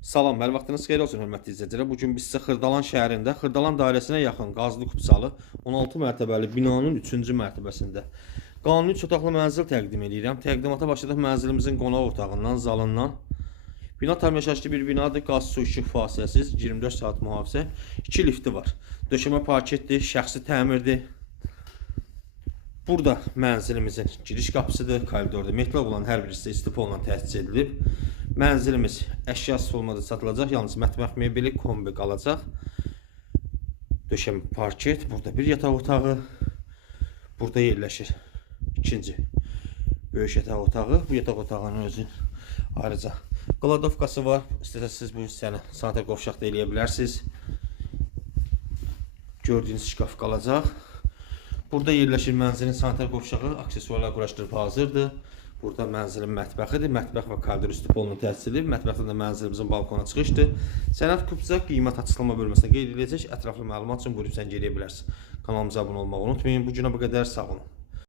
Salam, hər vaxtınız xeyir olsun, hörmətli izləyicilər. Bu gün biz sizə Xırdalan şəhərində, Xırdalan dairəsinə yaxın qazlı kupçalı 16 mərtəbəli binanın 3-cü mərtəbəsində qanuni 3 otaqlı mənzil təqdim edirəm. Təqdimata başladıq mənzilimizin qonaq otağından, zalından. Bina tam yaşayışlı bir binadır, qaz, su, işıq fasiləsiz, 24 saat mühafizə, 2 lifti var. Döşəmə parketdir, şəxsi təmirdir. Burada mənzilimizin giriş qapısıdır, koridorda metal olan hər bir hissə istipolla təsis edilib. Mənzilimiz əşyasız olmadan satılacaq, yalnız mətbəx mebeli, kombi qalacaq. Döşəmə parket, burada bir yataq otağı, burada yerləşir ikinci böyük yataq otağı. Bu yataq otağının özü ayrıca qladovkası var. İstəsəz siz bu hissəni sanitar qovşaq da eləyə bilərsiniz. Gördüyünüz şkaf qalacaq. Burada yerləşir mənzilin sanitar qovşağı, aksesuarlar quraşdırıb hazırdır. Burada mənzilin mətbəxidir. Mətbəx və koridor istipolla təsis edilib. Mətbəxdən də mənzilimizin balkona çıxışdır. Sənəd kupça qiymət açıqlama bölməsində qeyd ediləcək. Ətraflı məlumat üçün buyurub zəng edə bilərsiniz. Kanalımıza abunə olmağı unutmayın. Bu günə bu qədər, sağ olun.